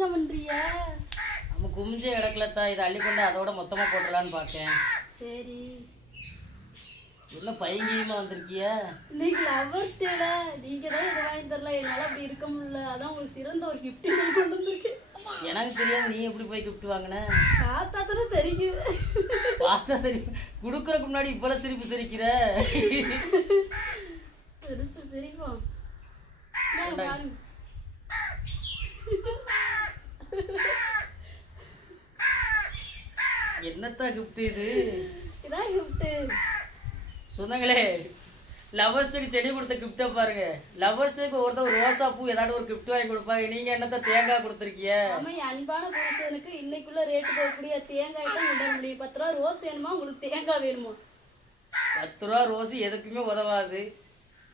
மிச்சம் பண்றிய? நம்ம குமிஞ்சே கிடக்கலத்தா இதை அள்ளி கொண்டு அதோட மொத்தமா போட்டுடலான்னு பார்த்தேன் சரி. என்ன பையங்கியுமா வந்திருக்கிய? இன்னைக்கு லவ்வர்ஸ் டேல நீங்க தான் இதை வாங்கி தரல. என்னால அப்படி இருக்க முடியல. அதான் உங்களுக்கு சிறந்த ஒரு gift கொண்டு வந்திருக்கேன். எனக்கு தெரியாது நீ எப்படி போய் கிஃப்ட் வாங்கின? பார்த்தா தானே தெரியும். பார்த்தா தெரியும். கொடுக்கறதுக்கு முன்னாடி இப்பெல்லாம் சிரிப்பு சிரிக்கிற? சிரிச்சு சிரிப்போம். என்னத்தா கிஃப்ட் இது? இதான் gift. சொன்னாங்களே லவர்ஸுக்கு செடி கொடுத்த கிஃப்ட்டை பாருங்க. லவர்ஸுக்கு ஒருத்தர் ரோசா பூ ஏதாவது ஒரு கிஃப்ட் வாங்கி கொடுப்பாங்க. நீங்க என்னத்த தேங்காய் கொடுத்துருக்கிய ஆமா அன்பான புருஷனுக்கு இன்னைக்குள்ள ரேட்டு போகக்கூடிய தேங்காய் தான் வர முடியும் பத்து ரூபா ரோஸ் வேணுமா? உங்களுக்கு தேங்காய் வேணுமா? பத்து ரூபா ரோஸ் எதுக்குமே உதவாது.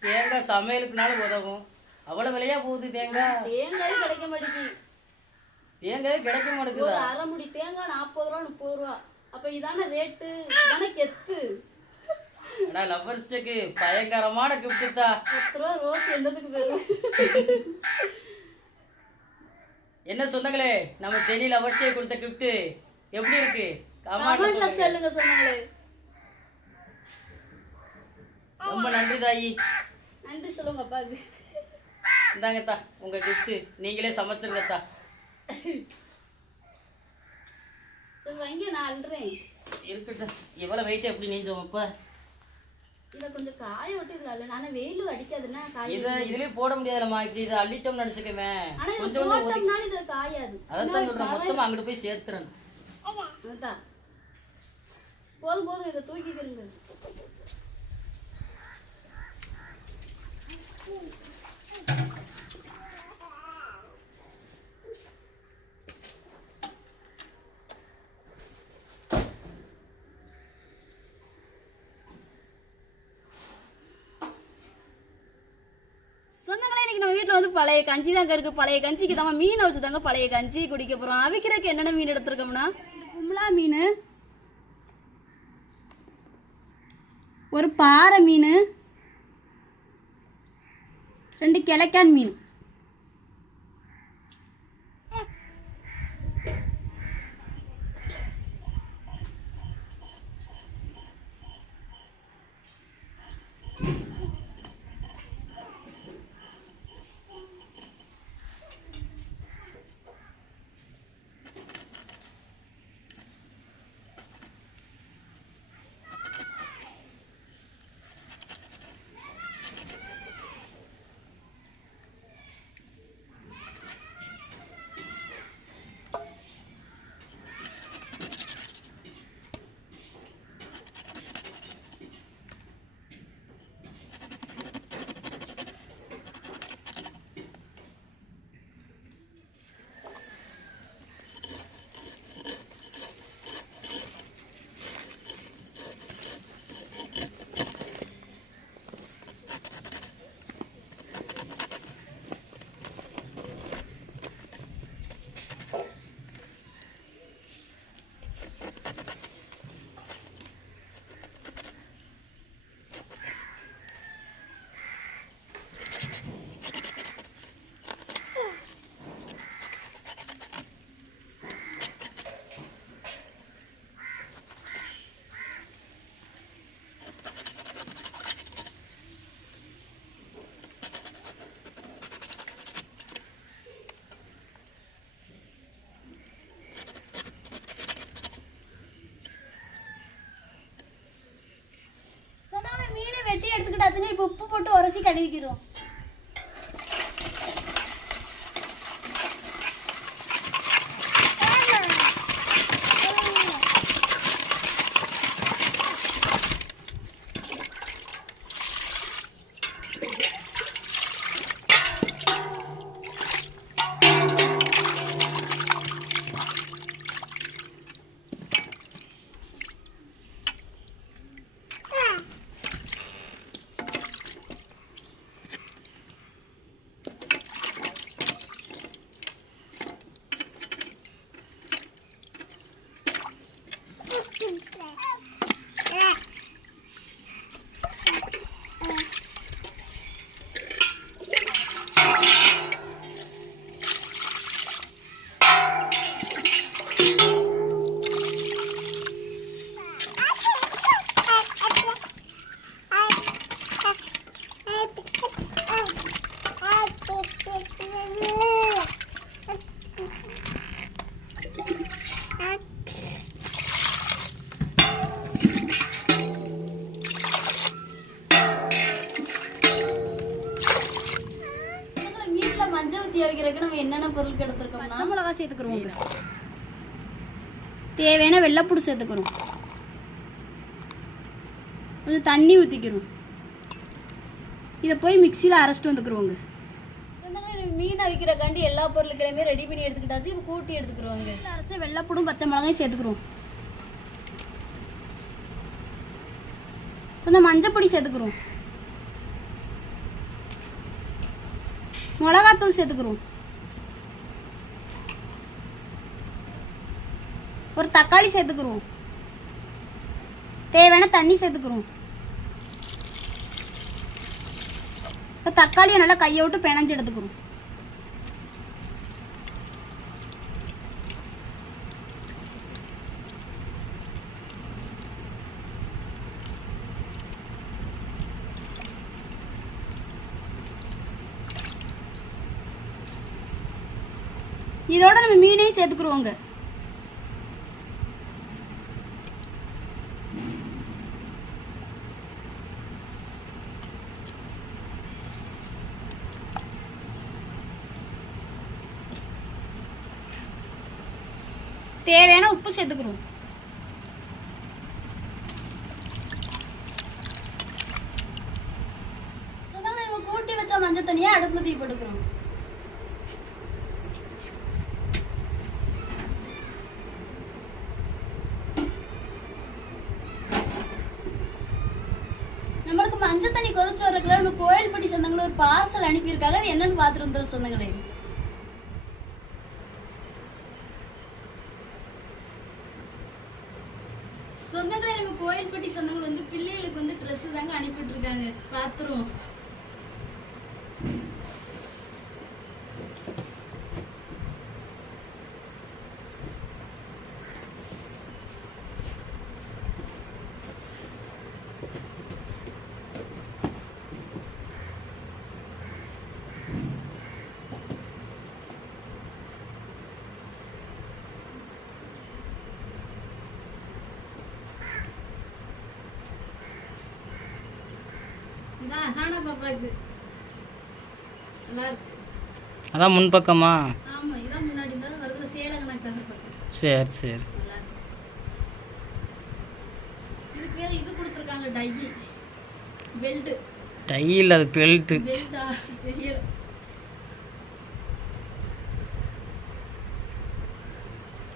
தேங்காய் சமையலுக்குனாலும் உதவும். அவ்வளோ விலையா போகுது தேங்காய்? தேங்காய் கிடைக்க மாட்டேங்குது. தேங்காய் கிடைக்க ஒரு மாட்டேங்குதா அரை முடி தேங்காய் நாற்பது ரூபா முப்பது ரூபா. அப்ப இதான ரேட்டு? இதான கெத்து. ஆனா லவர்ஸுக்கு பயங்கரமான கிஃப்ட் தான் பத்து ரூபா ரோஸ் என்னதுக்கு வரும் என்ன சொன்னாங்களே? நம்ம செடி லவர்ஸே கொடுத்த கிஃப்ட் எப்படி இருக்கு? கமெண்ட்ல சொல்லுங்க. சொன்னாங்களே. ரொம்ப நன்றி தாயி. நன்றி சொல்லுங்க அப்பாவுக்கு இந்தாங்கத்தா உங்க கிஃப்ட் நீங்களே சமைச்சிருங்கத்தா. சரி வைங்க நான் அல்றேன் இருக்கட்டும். எவ்வளவு வெயிட் எப்படி நீஞ்சோம் இப்ப இதை கொஞ்சம் காய விட்டுக்கலாம்ல நானே வெயில் அடிக்காதுன்னா காய இத இதுலயே போட முடியாதுலம்மா. இப்படி இதை அள்ளிட்டோம்னு நினைச்சுக்கவே இது கொஞ்சம் கொஞ்சம் ஒதுக்கி போட்டோம்னாலும் இதுல காயாது. அதான் சொல்றேன். மொத்தமா அங்கிட்டு போய் சேர்த்துறேன் அதான். போதும் போதும். இதை தூக்கிக்கிறங்க சொந்தங்களே இன்னைக்கு நம்ம வீட்டில் வந்து பழைய கஞ்சி தாங்க இருக்கு. பழைய கஞ்சிக்கு தான் மீனை வச்சு தாங்க பழைய கஞ்சி குடிக்க போகிறோம் அவிக்கிறதுக்கு என்னென்ன மீன் எடுத்துருக்கோம்னா? இந்த கும்ளா மீன் ஒரு பாறை மீன் ரெண்டு கிழக்கான் மீன் சொன்னால மீனை வெட்டி எடுத்துக்கிட்டாச்சுங்க இப்போ உப்பு கழுவிக்கிறோம் பொருளுக்கு எடுத்துருக்கோம்னா? பச்சை மிளகா சேர்த்துக்கிறோம் தேவையான வெள்ளைப்பூடு சேர்த்துக்கிறோம். கொஞ்சம் தண்ணி ஊற்றிக்கிறோம் இதை போய் மிக்சியில் அரைச்சிட்டு வந்துக்கிறோங்க மீன் அவிக்கிற கண்டி எல்லா பொருளுக்களையுமே ரெடி பண்ணி எடுத்துக்கிட்டாச்சு இப்போ கூட்டி எடுத்துக்கிறோங்க அரைச்ச வெள்ளைப்பூடும் பச்சை மிளகாயும் சேர்த்துக்கிறோம் கொஞ்சம் மஞ்சப்பொடி சேர்த்துக்கிறோம் மிளகாத்தூள் சேர்த்துக்கிறோம் ஒரு தக்காளி சேர்த்துக்குருவோம். தேவையான தண்ணி சேர்த்துக்குருவோம். இப்போ தக்காளியை நல்லா கையை விட்டு பிணைஞ்சு எடுத்துக்கிறோம் இதோட நம்ம மீனையும் சேர்த்துக்குருவோங்க தேவையான உப்பு சேர்த்துக்கிறோம் கூட்டி வச்ச மஞ்சள் தண்ணியை அடுப்பு தீ போட்டுக்கிறோம். நம்மளுக்கு மஞ்சள் தண்ணி கொதிச்சு வரக்குள்ள நம்ம கோயில்பட்டி சொந்தங்களை ஒரு பார்சல் அனுப்பியிருக்காங்க. அது என்னன்னு பார்த்துட்டு வந்துடும் சொந்தங்களே நம்ம கோயில்பட்டி சொந்தங்கள் வந்து வச்சு தாங்க அனுப்பிட்டு இருக்காங்க பார்த்துருவோம் இதான் அழகான பாப்பாக்கு நல்லா இருக்கு அதான் முன்பக்கமா ஆமா இதான் முன்னாடி இருந்தாலும் வருதுல சேலை கணக்காக பாக்கு சரி சரி. டை. டையில் அது பெல்ட்டு.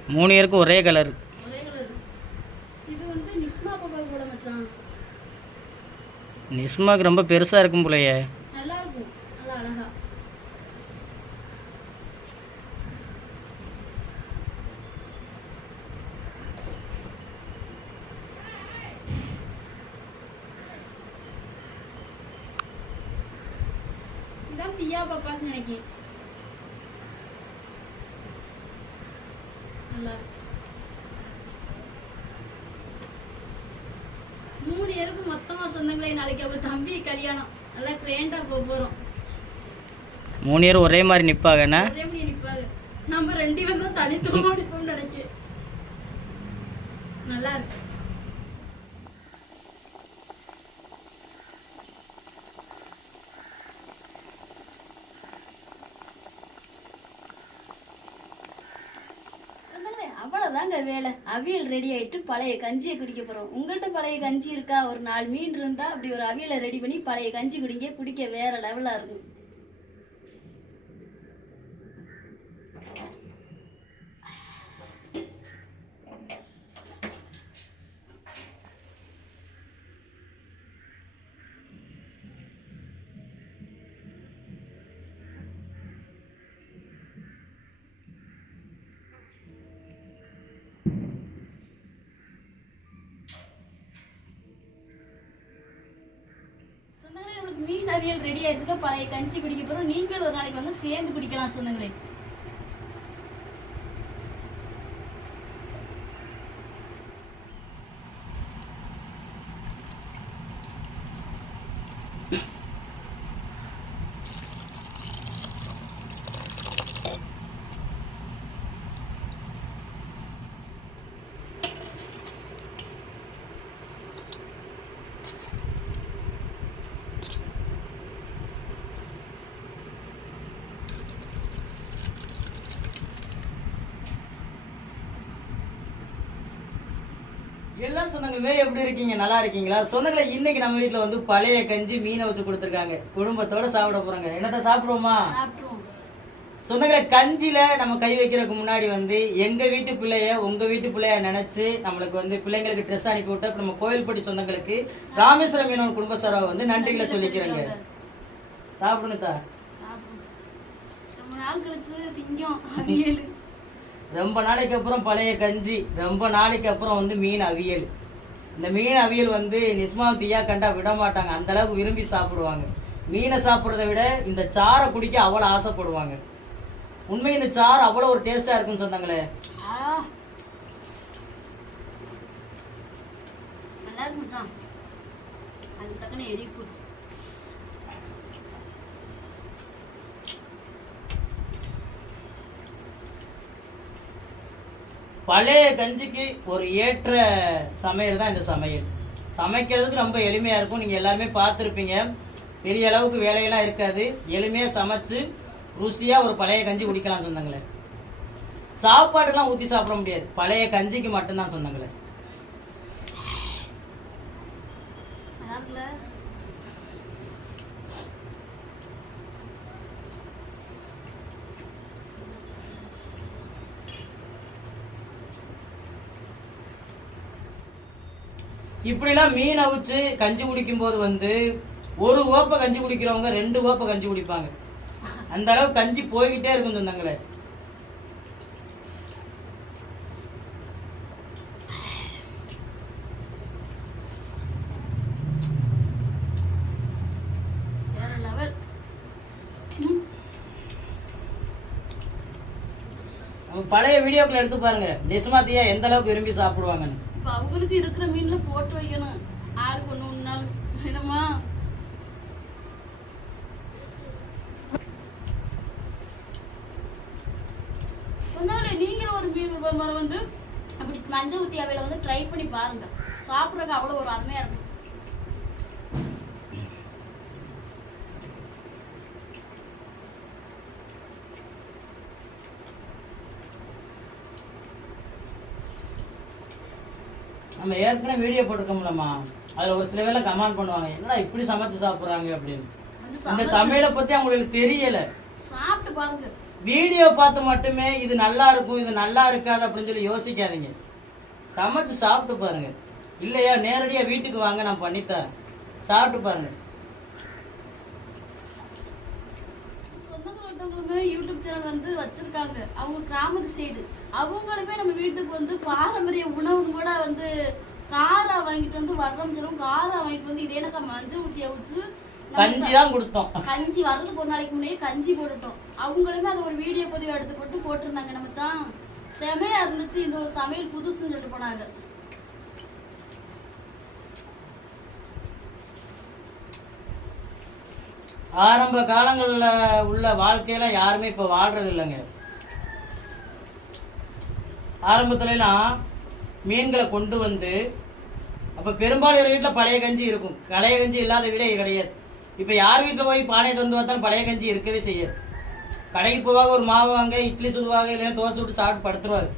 மூணு பேருக்கும் ஒரே கலர். ஒரே கலர். இது வந்து நிஸ்மா பாப்பாக்கு கூட மச்சான். நிஸ்மாக்கு ரொம்ப பெருசாக இருக்கும் போலயே நல்லா இருக்கும் நல்லா அழகா இதான் தியா பாப்பாக்கு நினைக்கிறேன் நல்லா இருக்கு. மூணு பேருக்கு மொத்தமா சொந்தங்களே நாளைக்கு அப்ப தம்பி கல்யாணம். நல்லா கிராண்டா போக போறோம். மூணு பேரும் ஒரே மாதிரி நிற்பாங்கண்ணா ஒரே மணி நிப்பாங்க. நம்ம ரெண்டு பேரும் தான் தனித்துவமா நிற்போம்னு நினைக்கிறேன். நல்லா இருக்கு சொந்தங்களே, அவ்வளவுதாங்க வேலை. அவியல் ரெடி ஆயிட்டு பழைய கஞ்சியை குடிக்க போறோம். உங்கள்கிட்ட பழைய கஞ்சி இருக்கா? ஒரு நாலு மீன் இருந்தா அப்படி ஒரு அவியலை ரெடி பண்ணி பழைய கஞ்சி குடிங்க. குடிக்க வேற லெவலா இருக்கும். மீன் அவியல் ரெடி ஆயிடுச்சுக்க பழைய கஞ்சி குடிக்க போறோம். நீங்கள் ஒரு நாளைக்கு வந்து சேர்ந்து குடிக்கலாம் சொந்தங்களே. எல்லாம் சொந்தங்களே எப்படி இருக்கீங்க? நல்லா இருக்கீங்களா? சொந்தங்களே இன்னைக்கு நம்ம வீட்ல வந்து பழைய கஞ்சி மீனை வச்சு கொடுத்துருக்காங்க. குடும்பத்தோட சாப்பிட போறாங்க. என்னத்த சாப்பிடுவோமா? சொந்தங்களே கஞ்சில நம்ம கை வைக்கிறதுக்கு முன்னாடி வந்து எங்க வீட்டு பிள்ளைய உங்க வீட்டு பிள்ளைய நினைச்சு நம்மளுக்கு வந்து பிள்ளைங்களுக்கு ட்ரெஸ் அனுப்பி விட்டு நம்ம கோயில்பட்டி சொந்தங்களுக்கு ராமேஸ்வரம் மீனவன் குடும்ப சார்பாக வந்து நன்றிகளை சொல்லிக்கிறேங்க. சாப்பிடுங்க தா சாப்பிடுவோம். ரொம்ப நாள் கழிச்சு திங்கும். அவியல். ரொம்ப நாளைக்கு அப்புறம் பழைய கஞ்சி ரொம்ப நாளைக்கு அப்புறம் வந்து மீன் அவியல். இந்த மீன் அவியல் வந்து நிஸ்மா தீயா கண்டா விட மாட்டாங்க அந்த அளவுக்கு விரும்பி சாப்பிடுவாங்க. மீனை சாப்பிட்றத விட இந்த சாறை குடிக்க அவ்வளோ ஆசைப்படுவாங்க. உண்மை இந்த சாறு அவ்வளோ ஒரு டேஸ்டா இருக்குன்னு சொன்னாங்களே. நல்லா அது தக்கன எரிப்பு பழைய கஞ்சிக்கு ஒரு ஏற்ற சமையல் தான் இந்த சமையல். சமைக்கிறதுக்கு ரொம்ப எளிமையாக இருக்கும். நீங்கள் எல்லாருமே பார்த்துருப்பீங்க. பெரிய அளவுக்கு வேலையெல்லாம் இருக்காது. எளிமையாக சமைச்சு ருசியாக ஒரு பழைய கஞ்சி குடிக்கலாம் சொன்னாங்களே. சாப்பாடுலாம் ஊற்றி சாப்பிட முடியாது. பழைய கஞ்சிக்கு மட்டும்தான் சொன்னாங்களே நல்லா இருக்குல்ல இப்படிலாம் மீன் அவிச்சு கஞ்சி குடிக்கும் போது வந்து ஒரு ஓப்ப கஞ்சி குடிக்கிறவங்க ரெண்டு ஓப்ப கஞ்சி குடிப்பாங்க. அந்த அளவு கஞ்சி போய்கிட்டே இருக்கும் நம்ம பழைய வீடியோக்கள் எடுத்து பாருங்க. நிஸ்மாத்தியா எந்த அளவுக்கு விரும்பி சாப்பிடுவாங்கன்னு. இப்ப அவங்களுக்கு இருக்கிற மீன்ல போட்டு வைக்கணும். ஆளுக்கு ஒண்ணு ஒண்ணு நாள் வேணுமா? சொன்னாலே நீங்களும் ஒரு மீன் முறை வந்து அப்படி மஞ்சள் ஊத்தி அவையில வந்து ட்ரை பண்ணி பாருங்க. சாப்பிட்றதுக்கு அவ்வளோ ஒரு அருமையா இருக்கும். நம்ம ஏற்கனவே வீடியோ போட்டுக்கோம்லம்மா அதுல ஒரு சில பேர்லாம் கமெண்ட் பண்ணுவாங்க என்னடா இப்படி சமைச்சு சாப்பிடுறாங்க? அப்படின்னு. இந்த சமைச்சு சமையலை பத்தி அவங்களுக்கு தெரியல. சாப்பிட்டு பாருங்க. வீடியோ பார்த்து மட்டுமே இது நல்லா இருக்கும் இது நல்லா இருக்காது அப்படின்னு சொல்லி யோசிக்காதீங்க. சமைச்சு சாப்பிட்டு பாருங்க. இல்லையா நேரடியா வீட்டுக்கு வாங்க நான் பண்ணித்தரேன். சாப்பிட்டு பாருங்க. சொந்தங்கள் ஒருத்தவங்களுமே யூடியூப் சேனல் வந்து வச்சிருக்காங்க. அவங்க கிராமத்து சைடு அவங்களுமே நம்ம வீட்டுக்கு வந்து பாரம்பரிய உணவுன்னு கூட வந்து காரா வாங்கிட்டு வந்து வர்றோம் சொல்லுவோம். காரா வாங்கிட்டு வந்து இதே எனக்கு மஞ்சள் ஊத்தி அவிச்சு நம்ம கஞ்சி தான் கொடுத்தோம். கஞ்சி வர்றதுக்கு ஒரு நாளைக்கு முன்னாடியே கஞ்சி போட்டுட்டோம். அவங்களுமே அதை ஒரு வீடியோ பதிவு எடுத்து போட்டு போட்டிருந்தாங்க. நம்ம செமையா இருந்துச்சு. இந்த ஒரு சமையல் புதுசுன்னு சொல்லிட்டு போனாங்க. ஆரம்ப காலங்களில் உள்ள வாழ்க்கையெல்லாம் யாருமே இப்போ வாழ்றது இல்லைங்க ஆரம்பத்துலலாம் மீன்களை கொண்டு வந்து அப்போ பெரும்பாலும் வீட்டில் பழைய கஞ்சி இருக்கும். பழைய கஞ்சி இல்லாத வீடே கிடையாது. இப்போ யார் வீட்டில் போய் பானையை தந்து பார்த்தாலும் பழைய கஞ்சி இருக்கவே செய்யாது. கடைக்கு போவாங்க ஒரு மாவு வாங்க இட்லி சுடுவாங்க இல்லைன்னா தோசை விட்டு சாப்பிட்டு படுத்துருவாங்க.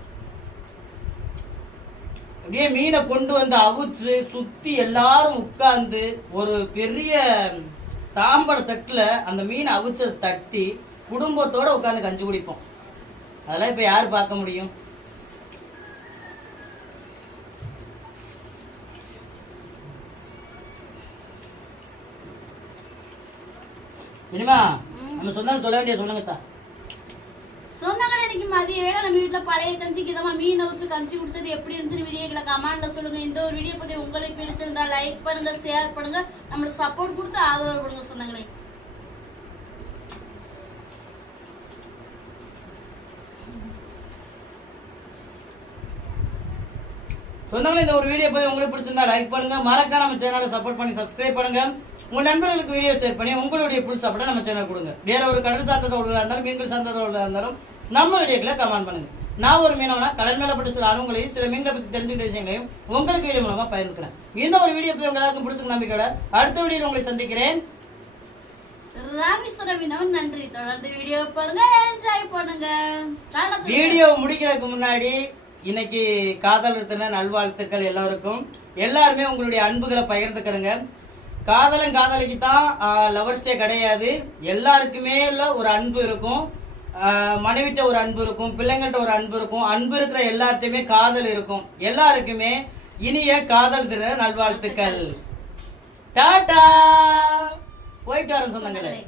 அப்படியே மீனை கொண்டு வந்து அவிச்சு சுற்றி எல்லாரும் உட்கார்ந்து ஒரு பெரிய தாம்பழ தட்டுல அந்த மீனை அவிச்சதை தட்டி குடும்பத்தோட உட்கார்ந்து கஞ்சி குடிப்போம். அதெல்லாம் இப்ப யாரு பார்க்க முடியும்? சினிமா நம்ம சொன்னாலும் சொல்ல வேண்டிய சொல்லுங்க சொந்தங்களே இன்னைக்கு மதிய வேளை நம்ம வீட்டில் பழைய கஞ்சிக்கு இதமா மீனை வச்சு கஞ்சி குடிச்சது எப்படி இருந்துச்சுன்னு வீடியோக்களை கமெண்ட்ல சொல்லுங்க. இந்த ஒரு வீடியோ பத்தி உங்களுக்கு பிடிச்சிருந்தா லைக் பண்ணுங்க ஷேர் பண்ணுங்க. நம்மளுக்கு சப்போர்ட் கொடுத்து ஆதரவு கொடுங்க சொந்தங்களே. சொந்தங்களே இந்த ஒரு வீடியோ போய் உங்களுக்கு பிடிச்சிருந்தா லைக் பண்ணுங்க. மறக்க நம்ம சேனலை சப்போர்ட் பண்ணி சப்ஸ்கிரைப் பண்ணுங்க. உங்க நண்பர்களுக்கு வீடியோ ஷேர் பண்ணி உங்களுடைய புல் சப்போர்ட்டை நம்ம சேனல் கொடுங்க. வேற ஒரு கடல் சார்ந்த தோழர்களா இருந்தாலும் மீன்கள் சார்ந்த தோழர்களா இருந்தாலும் நம்ம வீடியோக்களை கமெண்ட் பண்ணுங்க. நான் ஒரு மீனவனா கடல் மேல பட்டு சில அனுங்களையும் சில மீன்களை பத்தி தெரிஞ்சுக்கிட்ட விஷயங்களையும் உங்களுக்கு வீடியோ மூலமா பகிர்ந்துக்கிறேன். இந்த ஒரு வீடியோ போய் உங்க எல்லாருக்கும் பிடிச்சிருக்க நம்பிக்கையோட அடுத்த வீடியோல உங்களை சந்திக்கிறேன். நன்றி. தொடர்ந்து வீடியோ பாருங்க என்ஜாய் பண்ணுங்க. வீடியோ முடிக்கிறதுக்கு முன்னாடி இன்னைக்கு காதலர் தின நல்வாழ்த்துக்கள் எல்லாருக்கும். எல்லாருமே உங்களுடைய அன்புகளை பகிர்ந்துக்கிறங்க. காதலன் காதலிக்கு தான் லவர்ஸ் டே கிடையாது. எல்லாருக்குமே ஒரு அன்பு இருக்கும். மனைவிட்ட ஒரு அன்பு இருக்கும் பிள்ளைங்கள்ட்ட ஒரு அன்பு இருக்கும் அன்பு இருக்கிற எல்லாத்தையுமே காதல் இருக்கும். எல்லாருக்குமே இனிய காதல் தின நல்வாழ்த்துக்கள். டாடா! போயிட்டு வரேன் சொந்தங்களே